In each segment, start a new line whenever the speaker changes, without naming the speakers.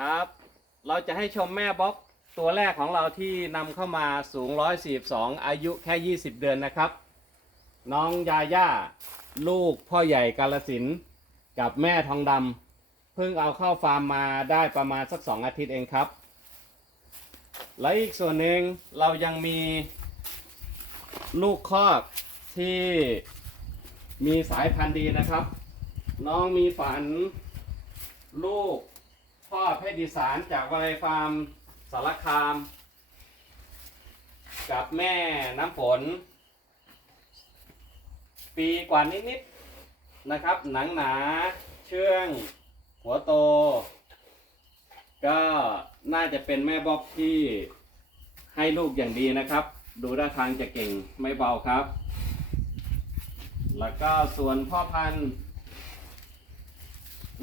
ครับ เราจะให้ชมแม่บ๊อบตัวแรกของเราที่นำเข้ามาสูง 142 อายุแค่ 20 เดือนนะครับ น้องยาย่า ลูกพ่อใหญ่กาลสินกับแม่ทองดำเพิ่งเอาเข้าฟาร์มมาได้ประมาณสัก 2 อาทิตย์เองครับ และอีกส่วนหนึ่งเรายังมีลูกคอกที่มีสายพันธุ์ดีนะครับ น้องมีฝันลูก พ่อเพศดีสารจากวาไรฟาร์มสารคาม กับแม่น้ำฝน ปีกว่านิดๆนะครับ หนังหนาเชื่อง หัวโต ก็น่าจะเป็นแม่บ๊อบที่ให้ลูกอย่างดีนะครับ ดูท่าทางจะเก่งไม่เบาครับ แล้วก็ส่วนพ่อพันธุ์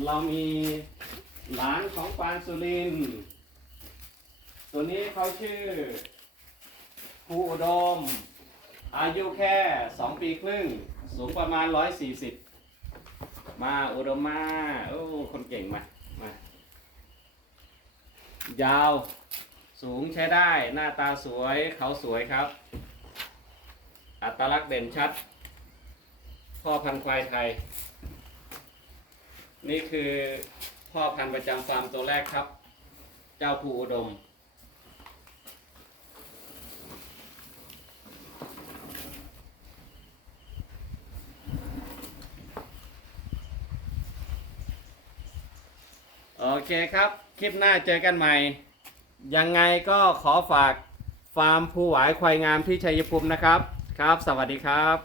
เรามี หลานของปานสุริน ตัวนี้เขาชื่อภูอุดม อายุแค่ 2 ปีครึ่ง สูงประมาณ 140 มาอุดมมาโอ้คนเก่งมา มา ยาวสูงใช้ได้หน้าตาสวยเขาสวยครับ อัตลักษณ์เด่นชัด พ่อพันธุ์ควายไทย นี่คือ พ่อพันธุ์ประจำฟาร์มตัวแรกครับ เจ้าภูอุดม โอเคครับ คลิปหน้าเจอกันใหม่ ยังไงก็ขอฝากฟาร์มผู้หวายควายงามที่ชัยภูมินะครับ ครับ สวัสดีครับ